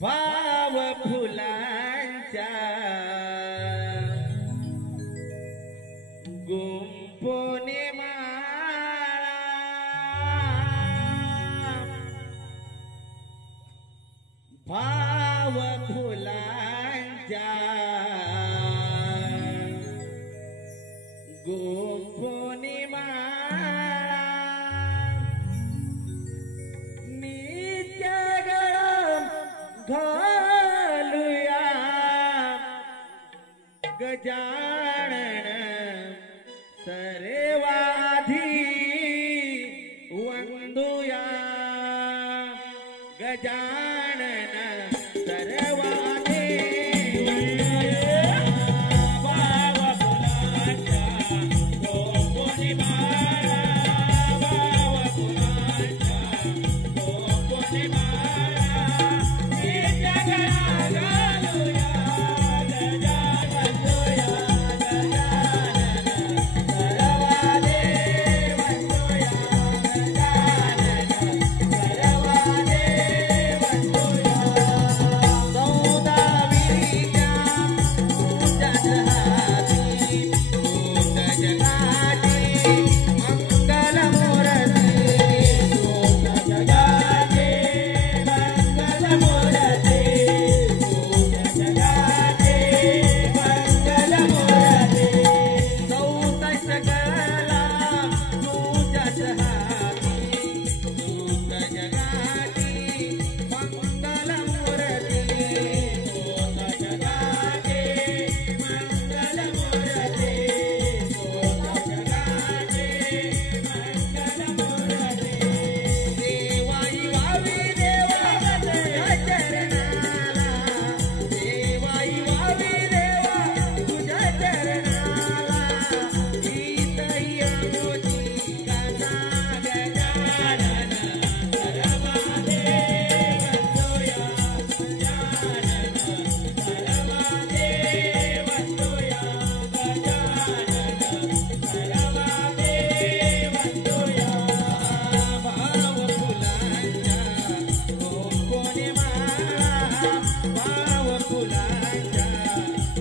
भाव फुलांच्या गुंपोने माळा भाव फुलांच्या गुंपोने माळा नित्य घालूया गजानन सर्वाधी वंदुया गजानन सर्वाधी भाव फुलांच्या गोकुळी माळा भाव फुलांच्या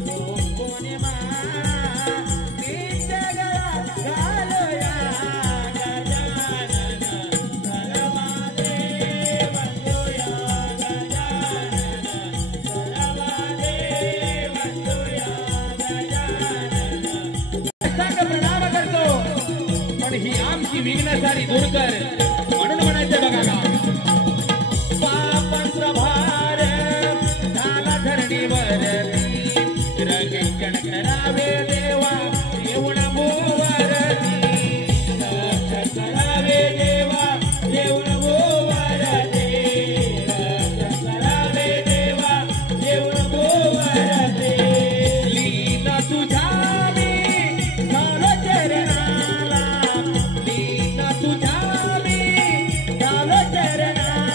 गोकुळी माळा ही आमची विघ्न सारी दूर कर म्हणून म्हणायचं बघा का पापांचा भार झाला धरणीवर रक्षण करावे देवा येऊन भोवरती रक्षण करावे देवा येऊन भोवरती रक्षण करावे देवा येऊन भोवरती लीन तुझ्या मी घालो चरणाला लीन तुझ्या मी घालो चरणाला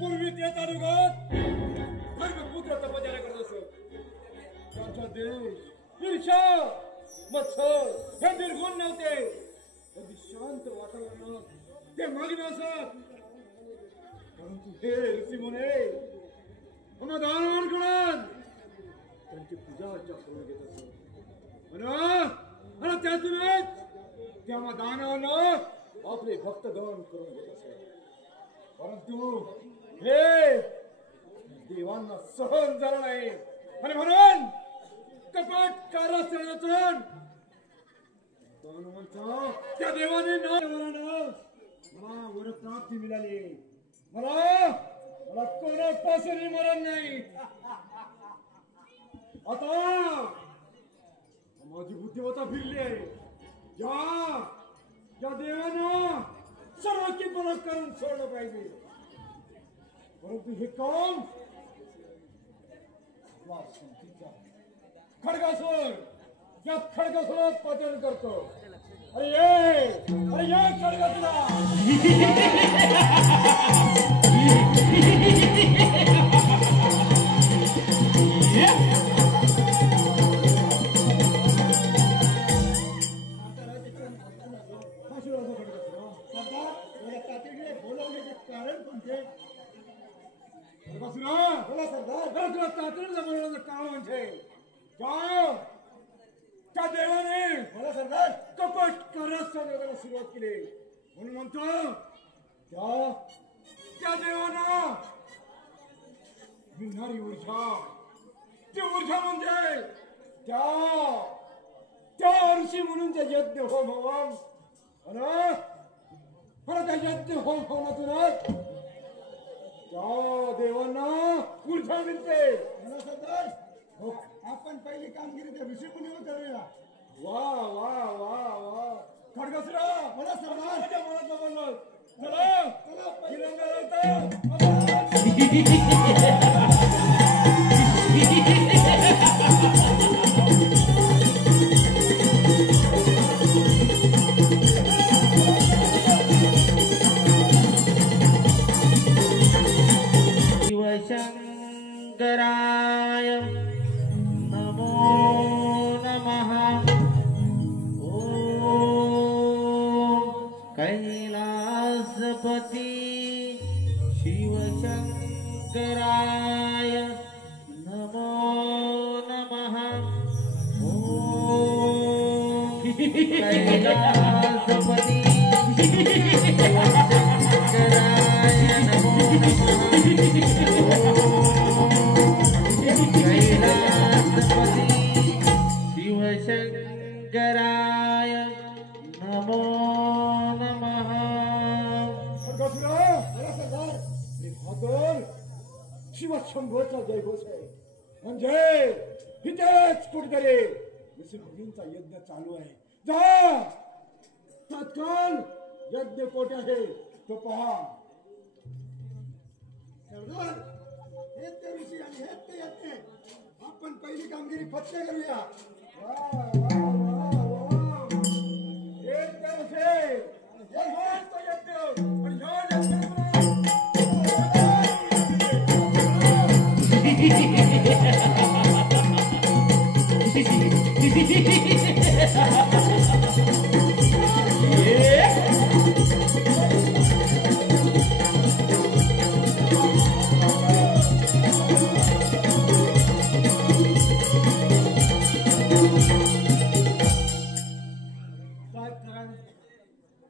पूर्वी ते तालुक्यात धर्मपुत्र तपश्चर्या करत असत. त्यांचा देश ईर्ष्या मत्सर हे निर्गुण नव्हते. अगदी शांत वातावरणात ते मग्न असत. परंतु हे ऋषीमुने दानवांकडून त्यांची पूजा अर्चा करून घेत असत. आणि त्यातूनच त्या दानवांना आपले भक्तगण करून घेत असत. परंतु हे देवांना सहन झालं नाही आणि म्हणून कपट कारस्थानातून त्या देवाने मला वरप्राप्ती मिळाली. मला कोणापासूनही मरण नाही. आता माझी बुद्धिमत्ता फिरली आहे. या देवानं सर्व किंमत करून सोडलं पाहिजे. परंतु हे काम खडगासुर या खडगासुरात पातळी करतो. अरे ये खडगासुरा त्या देवाने मला सरदार कपट कारस्थानाला सुरुवात केली. म्हणून म्हणतो त्या देवाना मिळणारी ऊर्जा ती ऊर्जा म्हणजे त्या ऋषी म्हणून त्या यज्ञ होम हवं. परत त्या यज्ञ होम हवनातूनच त्या देवांना ऊर्जा मिळते. सरदार आपण पहिली कामगिरी त्या ऋषी मुनीवर करूया. वा वा वा वा खडगासुरा मला सरदार माझ्या मनातलं बोललो. चला तिरंगा लावतो. शिवशंकराय नमो नमः. ओम कैलासपती शिवशंकराय नमो नमः. ओम कैलासपती शिवशंकराय नमो नमः. कैलासपती शिवशंकराय नमो नमः. शिवशंभोचा जयघोष आहे. म्हणजे इथेच कुठेतरी ऋषीमुनींचा यज्ञ चालू आहे. जा तत्काल यज्ञ कोठे आहे तो पहा. सरदार हेच ते ऋषी आणि हेच ते यज्ञ. आपण पहिली कामगिरी फत्ते करूया. हेच ते ऋषी हेच तो यज्ञ आणि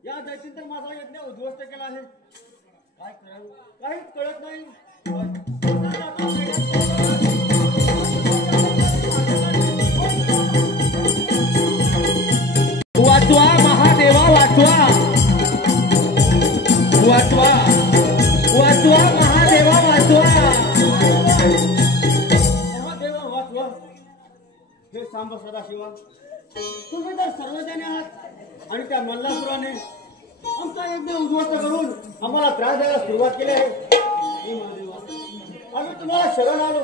या दैत्याने माझा यज्ञ उद्ध्वस्त केला आहे. काय करावं काहीच कळत नाही. शिवा तुम्ही तर सर्वजण आहात आणि त्या मल्लासुराने आमचा यज्ञ उद्ध्वस्त करून आम्हाला त्रास द्यायला सुरुवात केली आहे. हे महादेवा, आम्ही तुम्हाला शरण आलो.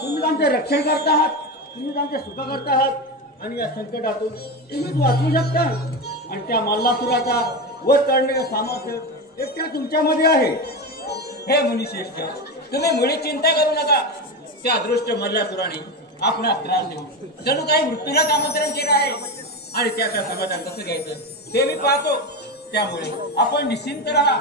तुम्ही आमचे रक्षण करता आहात, तुम्ही आमचे सुख करता आहात आणि या संकटातून तुम्हीच वाचवू शकता. आणि त्या मल्लासुराचा वध करण्याचे सामर्थ्य एकट्या तुमच्यामध्ये आहे. हे मुनिश्रेष्ठ, तुम्ही मुळी चिंता करू नका. त्या दृष्ट मल्लासुराने आपणास त्रास देऊ जणू काही मृत्यूलाच आमंत्रण केलं आहे आणि त्याचं समाधान कसं घ्यायचं ते मी पाहतो. त्यामुळे आपण निश्चिंत राहा.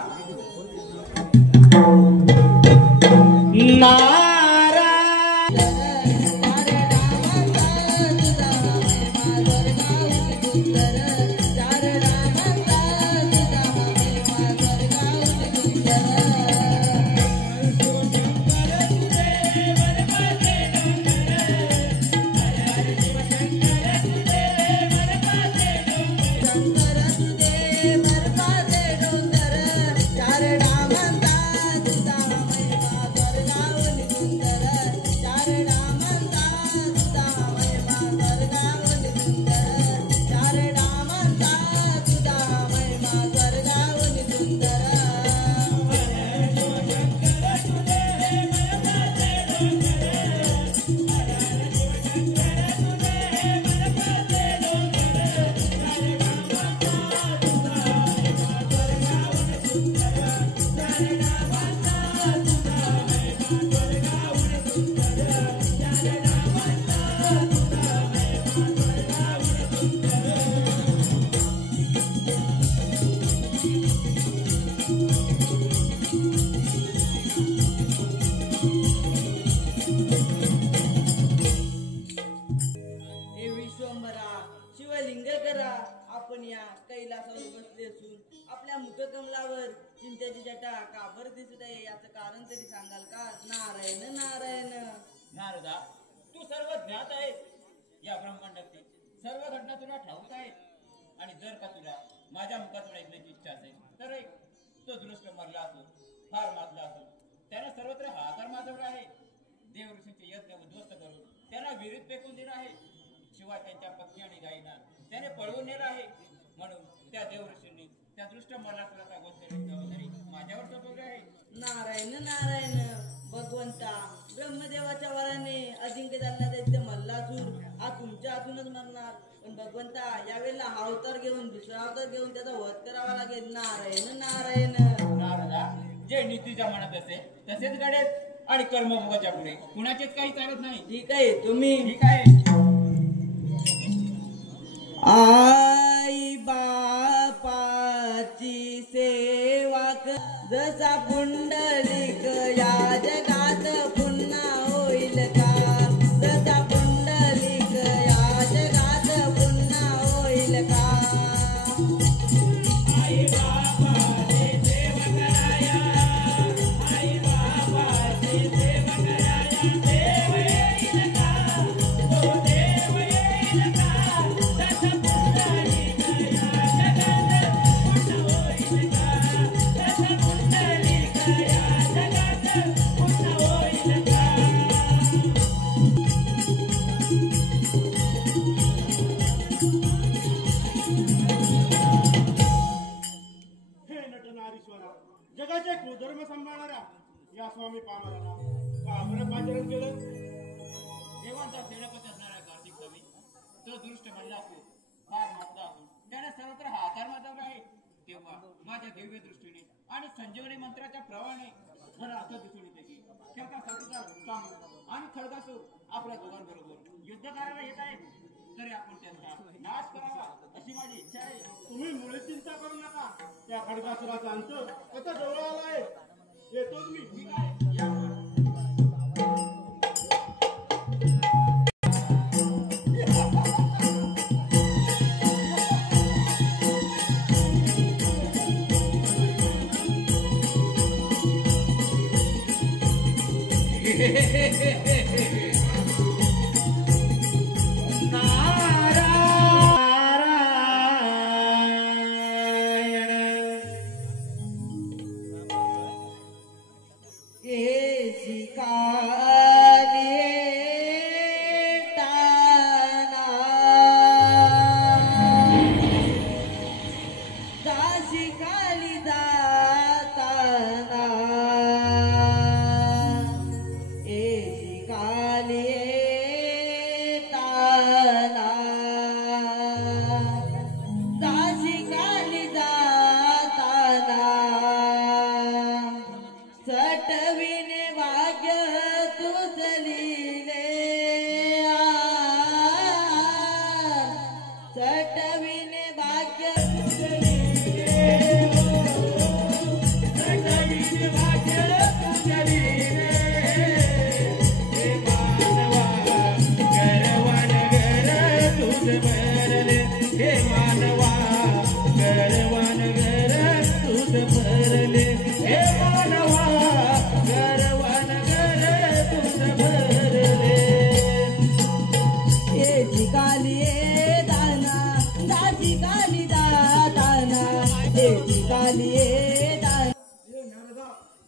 आपण या कैलासावर बसले असून आपल्या मुखकमलावर चिंतेची जटा का बरं दिसत आहे याचं कारण तरी सांगाल का? नारायण नारायण. नारदा, तू सर्व ज्ञात आहेस. या ब्रह्मांडातील सर्व घटना तुला ठाऊक आहेत आणि जर का तुला माझ्या मुखातून ऐकण्याची इच्छा असेल तर ऐक. तो दृष्ट मरला असो, फार माजला असो, त्याने सर्वत्र हाहाकार माजवला आहे. देव ऋषींचे यज्ञ उद्ध्वस्त करून त्यांना विहिरीत फेकून दिला आहे. शिवाय त्यांच्या पत्नी आणि गायींना त्याने पळवून नेला आहे. म्हणून त्या देव ऋषींनी त्या दृष्ट मल्लासुराचा जबाबदारी माझ्यावर सोपवली आहे. नारायण नारायण. भगवंता, ब्रह्मदेवाच्या वराने अजिंक्य झाला दैत्य मल्लासूर हा तुमच्या हातूनच मरणार. पण भगवंता, यावेळेला हा अवतार घेऊन दुसरा अवतार घेऊन त्याचा वध करावा लागेल. नारायण नारायण. नारदा, जे नीतीच्या मनात असेल तसेच घडेल आणि कर्मभोगाच्या पुढे कुणाचेच काही चालत नाही. ठीक आहे. तुम्ही ठीक आहे. आई बापाची सेवा जसा पुंडलिक या जगात पुन्हा होईल का? जसा पुंडलिक या जगात पुन्हा होईल का? आई बापाची सेवा कराया, आई बापाची सेवा कराया, देव येईल का? तो देव येईल का? जगाचे कुधर्म सांभाळणारा या स्वामी पामराला का आपण पाचारण केलं? देवांचा सेनापती असणारा कार्तिक स्वामी तो दृष्ट मल्लासूर फार माजला असून त्याने सर्वत्र हाहाकार माजवला आहे. तेव्हा माझ्या दिव्य दृष्टीने आणि संजीवनी मंत्राच्या प्रवाहाने मला असं दिसून येते की त्याचा साथीदार उत्तम आणि खडगासूर आपल्या दोघांबरोबर युद्ध करायला येत आहे. तरी आपण त्यांचा नाश करावा अशी माझी इच्छा आहे. तुम्ही मुळे चिंता करू नका. त्या खडगासुराचा अंत आता जवळ आलाय. येतोच मी. ठीक आहे, या. शिकाली. 哎。 शिका. 哎。 शिका. 哎。 शिका. 哎。 शिका. 哎。 शिका. शिका. 哎。 शिका. घटविने भाग्य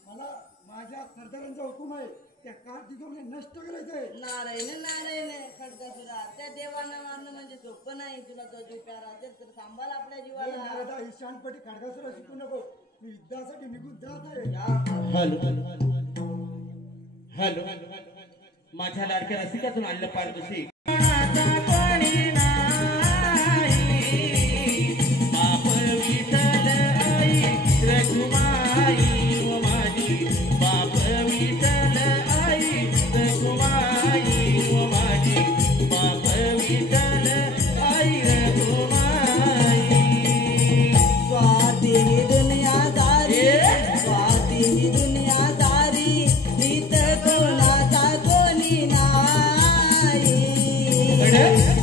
मला माझ्या सरदारांचा हुकूम आहे त्या कार्तिकवने नष्ट करायचंय. नारायण नारायण खडकासुरा त्या देवांना मारणं म्हणजे सोपं नाही. तुला तो जीव प्यारा असेल तर सांभाळ आपल्या जीवाला. नारदा ही शानपटी खडकासुरा शिकू नको. मी युद्धासाठी निघून जात आहे. हॅलो हॅलो माझ्या लाडक्या रसिकातून आणलं पारदोषी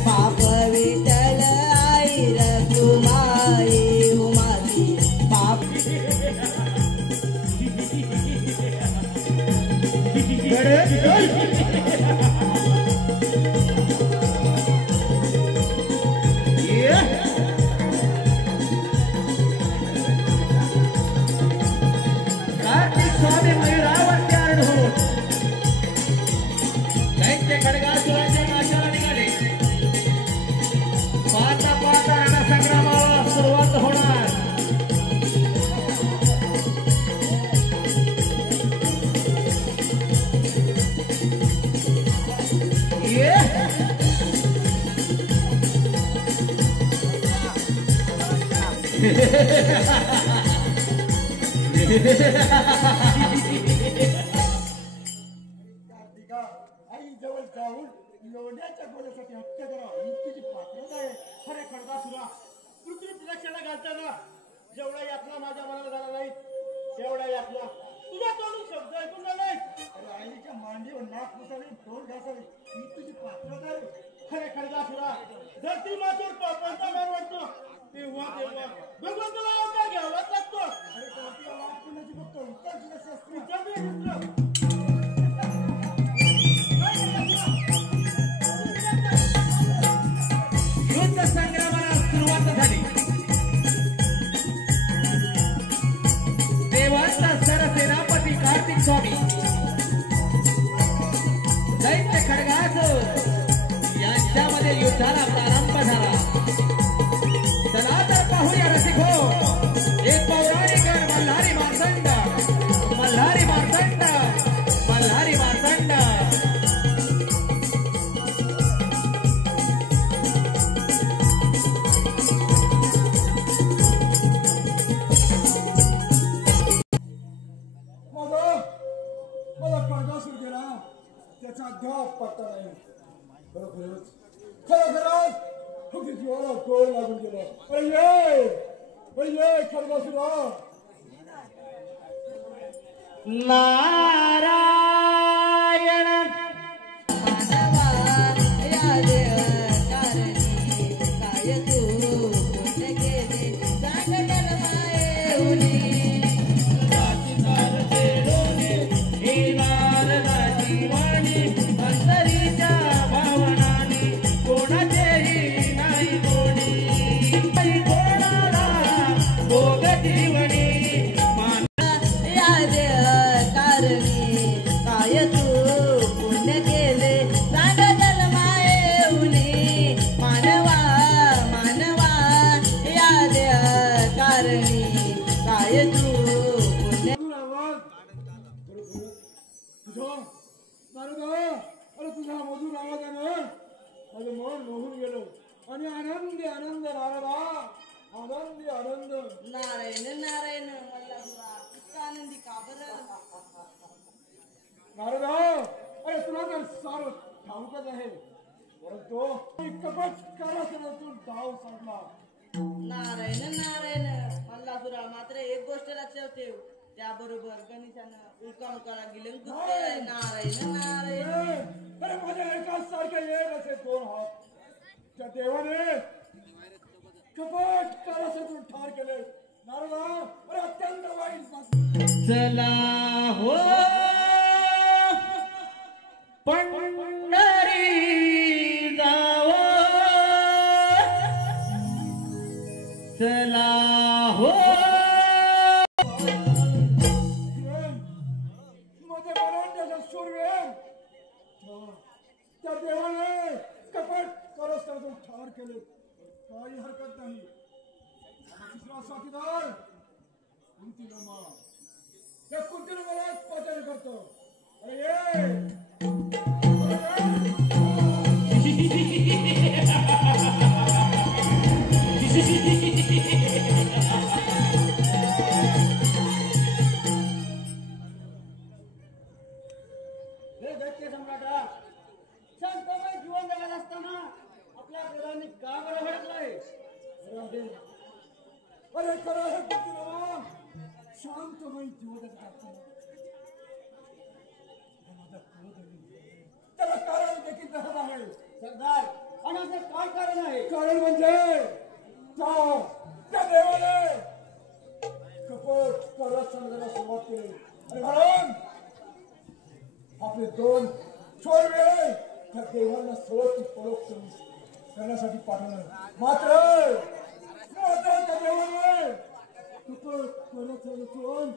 पाप विठ्ठल आई रघुमाई उमाई पाप स्वामी मयुरावत्यारण हो दैत्य खडगासुराच्या नाशाला निघाले. पाहता पाहता रणसंग्रामाला सुरुवात होणार. कार्तिका आई जवळ जाऊन लोण्याच्या गोल्यासाठी हत्या करा ही तुझी पात्रता आहे. अरे खडकासुरा पृथ्वी प्रदक्षिणा घालताना जेवढा यातना माझ्या मनाला झाला नाही तेवढा यातना तुझ्या तोंडून शब्द ऐकून नाही. अरे आईच्या मांडीवर नाक पुसावी तोंड घासावी ही तुझी पात्रता आहे. अरे खडकासुरा जर ती माझ्यावर पापांचा मार वाटतो तेव्हा भगवंताला अवतार घ्यावाच लागतो. अरे कार्तिका वाट कुणाची फक्त उत्तर तुझं शस्त्र. विचारले मित्र. युद्ध संग्रामाला सुरुवात झाली. देवांचा सरसेनापती कार्तिक स्वामी दैत्य खडगासुर यांच्यामध्ये युद्धाला प्रारंभ झाला. चला तर पाहूया रसिको एक पौराणिक मल्हारी मार्तंड मल्हारी मार्तंड मल्हारी मार्तंड. मला खडगासूर गेला त्याचा अद्याप पत्ता नाही. खरोखरच खरोखरच फक्त जीवाला गोळ लागून गेलं. पहिले खडगासूरा नारायण मानवा या देव कारणी काय तू पुण्य केले सांग जन्माये उनी. अंतरीच्या भावनाने कोणाचेही नाही कोणी कोणाला भोग जीवनी. या देव कारणी काय तू पुण्य केले सांग जन्माये उनी. मानवा मानवा या देव कारणी काय तू पुण्य. मधुर आवाज तुझा नारदा. अरे तुझ्या मधुर आवाजानं माझं मन मोहून गेलं आणि आनंदी आनंद नारदा आनंदी आनंद. नारायण नारायण मल्हासुरा इतका आनंदी का बरं. नारदा अरे तुला तर सारं ठाऊकच आहे. परंतु कपट करासून डाव साधला. नारायण नारायण मल्लासुरा, मात्र एक गोष्ट लक्षात ठेव, त्याबरोबर गणेशानं उकामुकाला गिलंग कुठले. नारायण नारायण. अरे माझ्या एकाच सारखे एक असे दोन हात त्या देवाने कपट करासून ठार केले. नारदा, अरे अत्यंत वाईट बातमी. चला हो पंढरी जावं, चला हो मध्ये बरांड्याचा शूरवीर त्या देवाने कपट करासून ठार केले. काही हरकत नाही. दुसरा साथीदार कुंतीलमा, त्या कुंतीलमालाच पाचार करतो. अरे ये दैत्य सम्राटा, शांतमय जीवन जगत असताना आपल्या प्रधानी का बरं भडकलाय? अरे खरं आहे कुंतीलमा, शांतमय जीवन त्याला कारण देखील तसंच आहे. सरदार, आणि असं काय कारण आहे? कारण म्हणजे त्या देवाने कपट करत समजायला सुरुवात केली. आणि म्हणून आपले दोन शूरवीर त्या देवांना सळोखी पळोख करण्यासाठी पाठवलं. मात्र त्या देवाने कपट करत समजून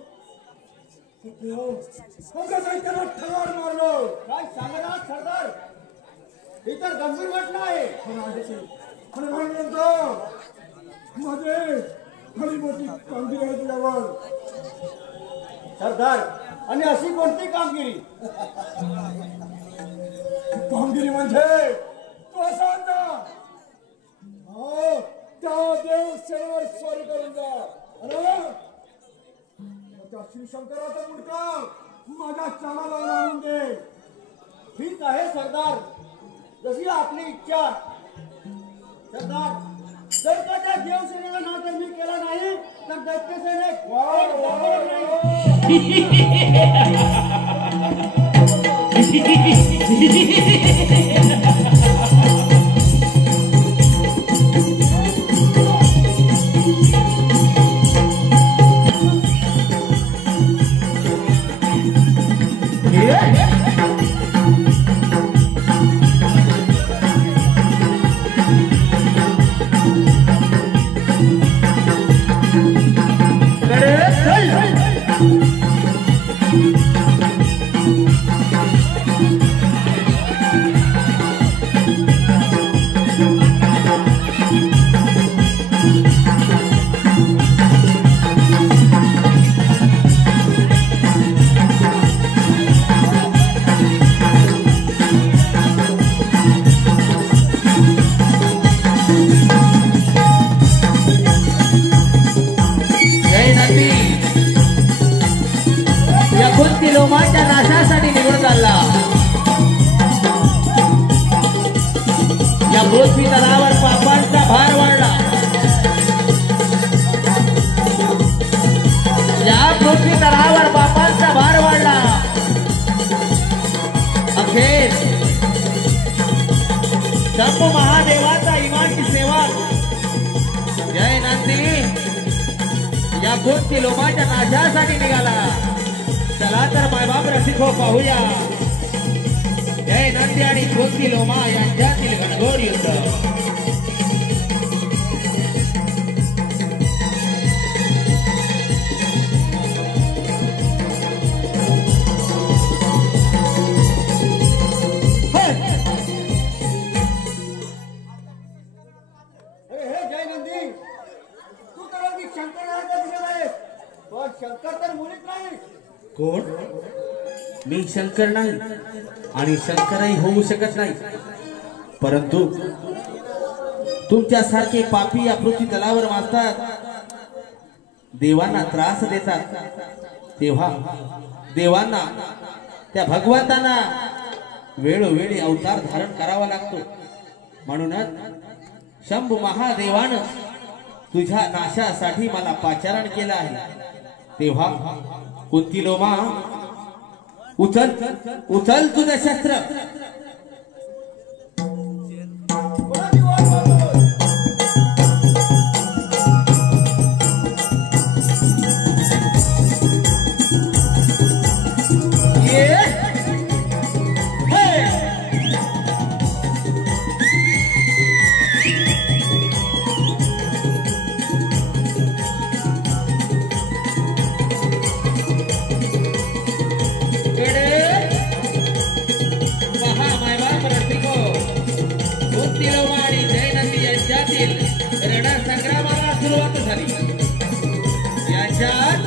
त्याला ठार मारलं. काय सांगत आहात सरदार? ही तर गंभीर घटना आहे. आणि म्हणून मध्ये खरी मोठी कामगिरी आहे तुझ्यावर. सरदार, आणि अशी कोणती कामगिरी? कामगिरी म्हणजे तू असा अंदा त्या देव सेनेवर स्वारी करून जा. अरे त्या श्रीशंकराचा मुडका माझ्या चालाला लावून दे. ठीक आहे सरदार, जशी आपली इच्छा. सरदार, जर का त्या देवसेनेचा नाद मी केला नाही तर दैत्यसेनेत लोमाच्या नाशासाठी निघून चालला. या पृथ्वी तलावर पापांचा भार वाढला. या पृथ्वी तलावर पापांचा भार वाढला. अखेर शंभू महादेवाचा इमानची सेवा जय नंदी या पृथ्वी लोमाच्या नाशासाठी निघाला. चला तर मायबाप रसिक हो, पाहूया जय नंदी आणि पृथ्वी लोमा यांच्यातील घनघोर युद्ध. जय नंदी, तू तर अगदी शंकराचा दिसत आहे, पण शंकर तर मुलीच नाही. कोण? मी शंकर नाही आणि शंकरही होऊ शकत नाही. परंतु तुमच्यासारखे पापी या पृथ्वी तलावर वाचतात, देवांना त्रास देतात, तेव्हा देवांना त्या भगवंतांना वेळोवेळी अवतार धारण करावा लागतो. म्हणूनच शंभू महादेवानं तुझ्या नाशासाठी मला पाचारण केलं आहे. तेव्हा कुंतीलोमा उचल उचल तुझं शस्त्र. कोणाची वाट बघतोय? रणसंग्रामाला सुरुवात झाली. याच्यात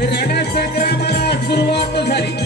रणसंग्रामाला सुरुवात झाली.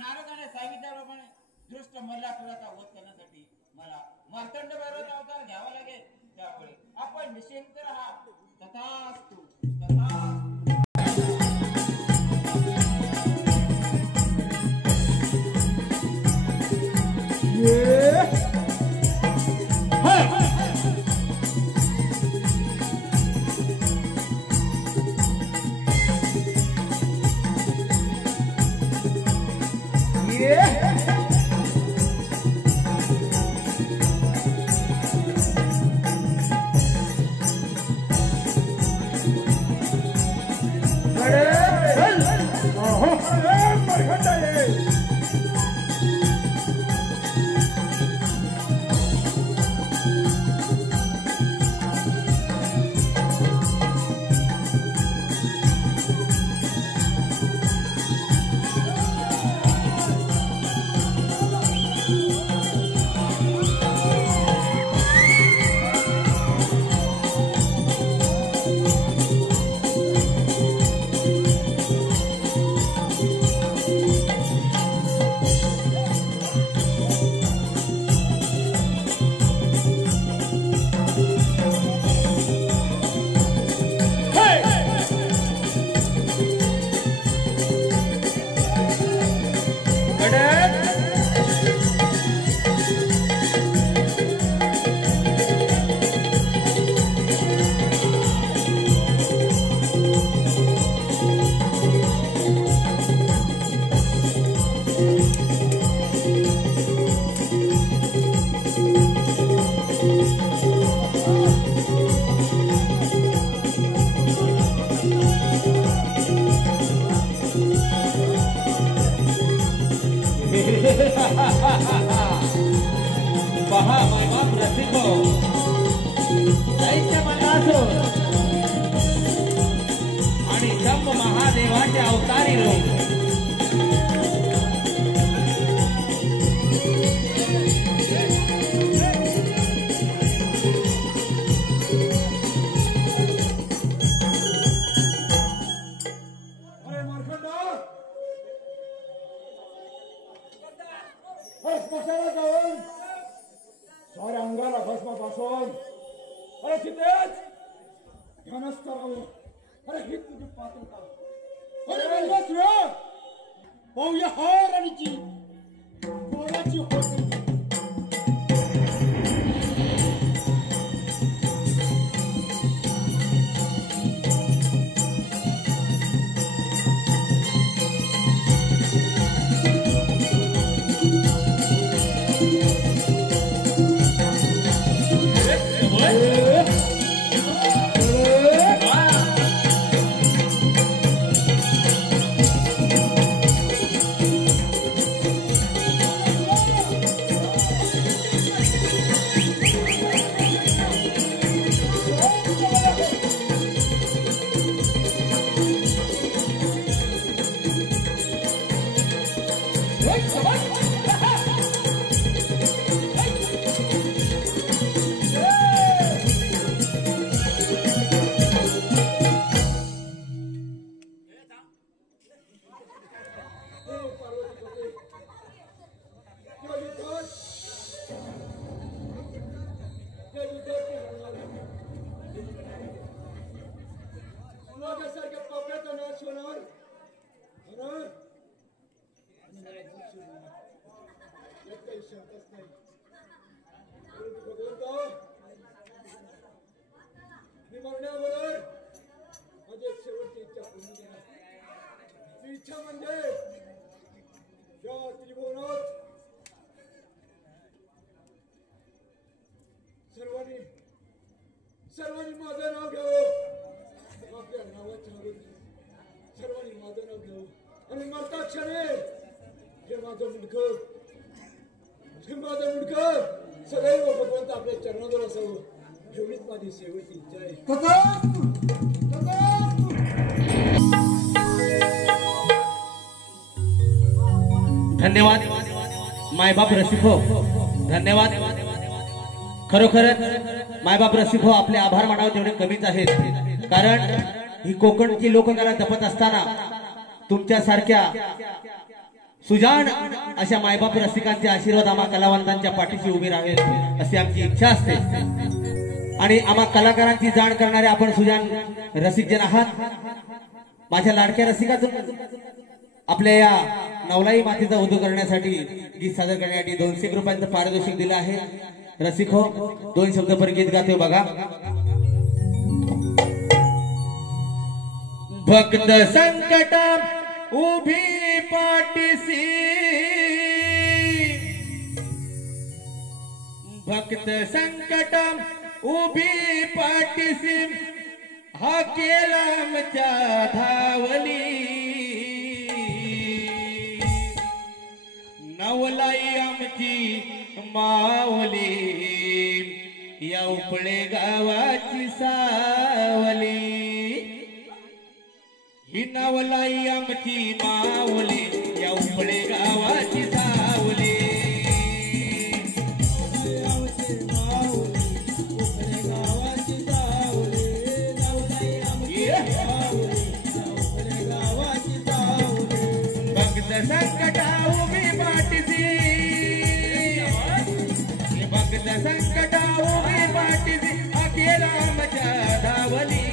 नारदाने सांगितल्याप्रमाणे दृष्ट मल्लासुराचा वध करण्यासाठी मला मार्तंड भैरवाचा अवतार घ्यावा लागेल. त्यामुळे आपण निश्चिंत राहा. तथास्तु पहा महिमा प्रसिद्ध दैत्य मल्लासुर आणि शंभ महादेवाचे अवतारी रूप. साऱ्या अंगाला भस्म करावं. अरे ही तुझी पात्रता. अरे गंगासुरा, पाहूया हा राणीची कोणाची होती. माझ्यासारख्या पापड्याचा नाश होणार. यात काही शंकाच नाही. परंतु भगवंता, मी मरण्याबरोबर माझी एक शेवटची इच्छा पूर्ण करा. ती इच्छा म्हणजे या त्रिभुवनात सर्वांनी माझं नाव घ्यावं. आपल्या नावाच्या अगोदर सर्वांनी माझं नाव घ्यावं आणि मरता क्षणी हे माझं मुंडकं सदैव भगवंत आपल्या चरणावर असावं. एवढीच माझी शेवटची इच्छा आहे. धन्यवाद मायबाप रसिको, धन्यवाद. खरोखरच मायबाप रसिको, आपले आभार मानावे तेवढे कमीच आहेत. कारण ही कोकणची लोककला जपत असताना तुमच्यासारख्या सुजाण अशा मायबाप रसिकांचे आशीर्वाद आम्हा कलावंतांच्या पाठीशी उभे राहावेत अशी आमची इच्छा असते. आणि आम्हा कलाकारांची जाण करणारे आपण सुजाण रसिक जन आहात. माझ्या लाडक्या रसिकातून आपल्या या नवलाई मातेचा उदो करण्यासाठी गीत सादर करण्यासाठी 200 रुपयांचं पारितोषिक दिलं आहे. रसिक हो, 2 शब्द पर गीत गाते बघा. भक्त संकट उभी पाठीसी, भक्त संकट उभी पाठीसी, हा केला आमच्या धावली. नवलाई आमची माऊली, या उपळे गावाची सावली. ही नवलाई आमची माऊली, या उपळे गावाची सावली. भक्त संकटा उभी पाठीसी, भक्त संकटा उभी पाठीसी, अखेर आमच्या धावली.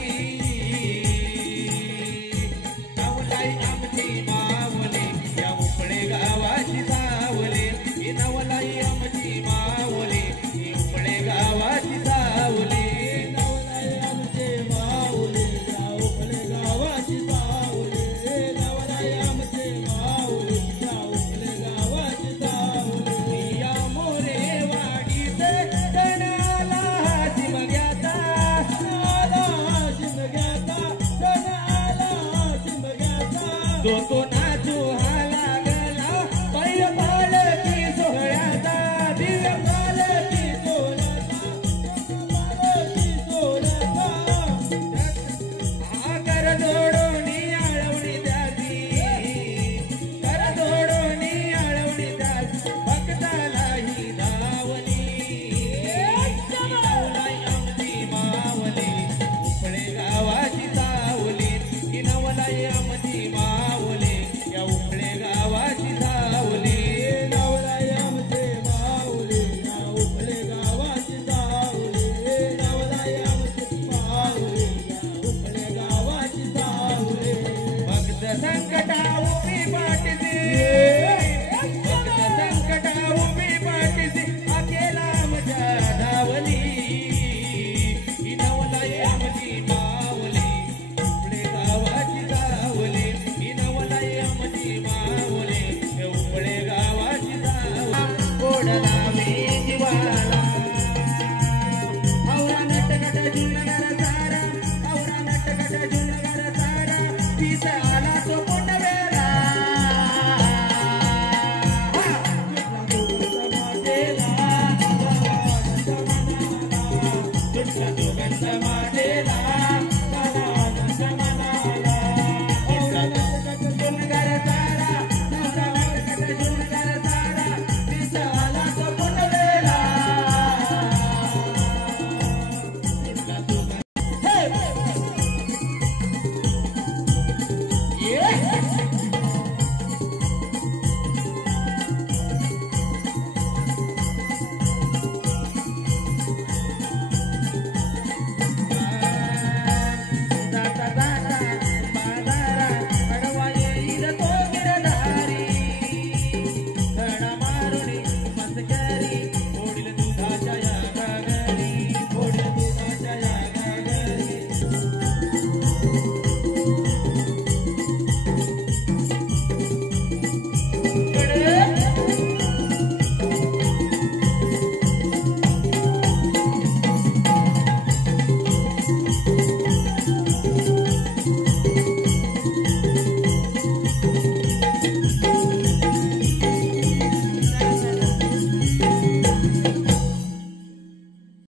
नवलाई आमची माऊली, या उपळे गावाची सावली. ही नवलाई आमची माऊली, ही उपळे गावाची सावली. नवलाई आमची माऊली, या उपळे गावाची सावली. नवलाई आमची माऊली, या उपळे गावाची सावली. या मोरे वाडीत सणाला शिमग्याचा, सणाला शिमग्याचा, सणाला शिमग्याचा. जो तो